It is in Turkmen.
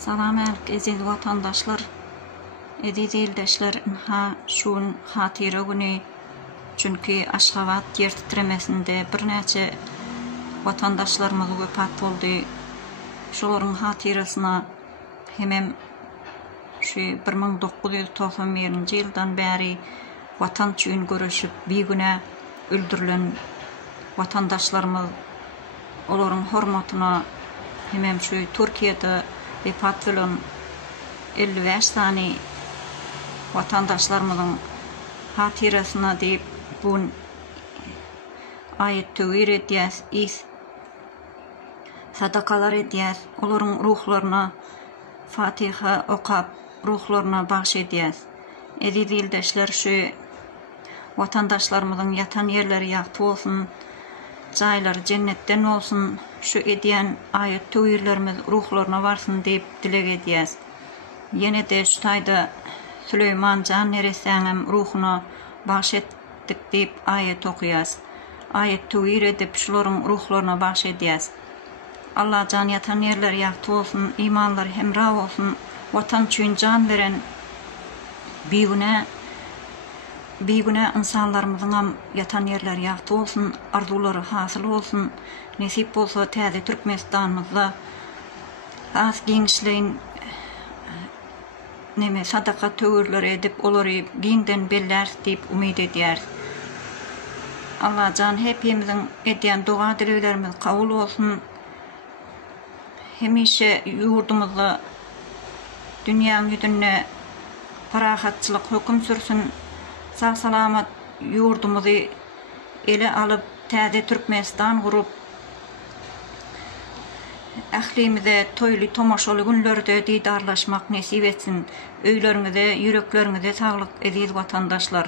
Salam aziz vatandaşlar, aziz eldaşlar, şuun hatira güni, çünkü Aşgabat yer titremesinde bir neçe vatandaşlarımız vefat boldy. Şolaryň hatirasyna hemem şu 1991-nji ýyldan bäri watan üçin görüşip biýgüne öldürilen vatandaşlarymız, olaryň hormatyna hemem şu Türkiýede vefat bolan 55 tane vatandaşlarymyzyň hatirasyna diýip bu aýet töwür edýäs, sadakalar edýäs, olaryň ruhlaryna Fatiha okap, ruhlaryna bagş edýäs. Aziz eldaşlar, şu vatandaşlarymyzyň yatan yerleri ýakty bolsun, jaýlary jennetden bolsun, şu edýän aýet töwürlerimiz ruhlaryna barsyn diýip dilek edýäs. Ýene-de şu taýda Süleyman Can neresäňem ruhuna bagş etdik diýip aýet okuyas. Aýet töwür edip şolaryň ruhlaryna bagş edýäs. Allah can yatan yerler ýakty bolsun, imanlar hemra bolsun, watan üçin can beren biýgüne insanlarymyzyň yatan yerler ýakty bolsun, arzulary hasyl bolsun, nesip bolsa täze Türkmenistanymyzda az giňişleýin sadaka töwürler edip olary giňden bellärs diýip umyt edýär. Allah can hepimiziň edýän dua dileklerimiz kabul bolsun. Hemişe yurdumuzda dünýäň ýüzüne parahatçylyk hökm sürsin. Sağ salamat yurdumuzy ele alıp täze Türkmenistan gurup ählimize toýly tomaşaly günlerde diýdarlaşmak nesip etsin. Öýleriňize, ýürekleriňize saglyk aziz vatandaşlar.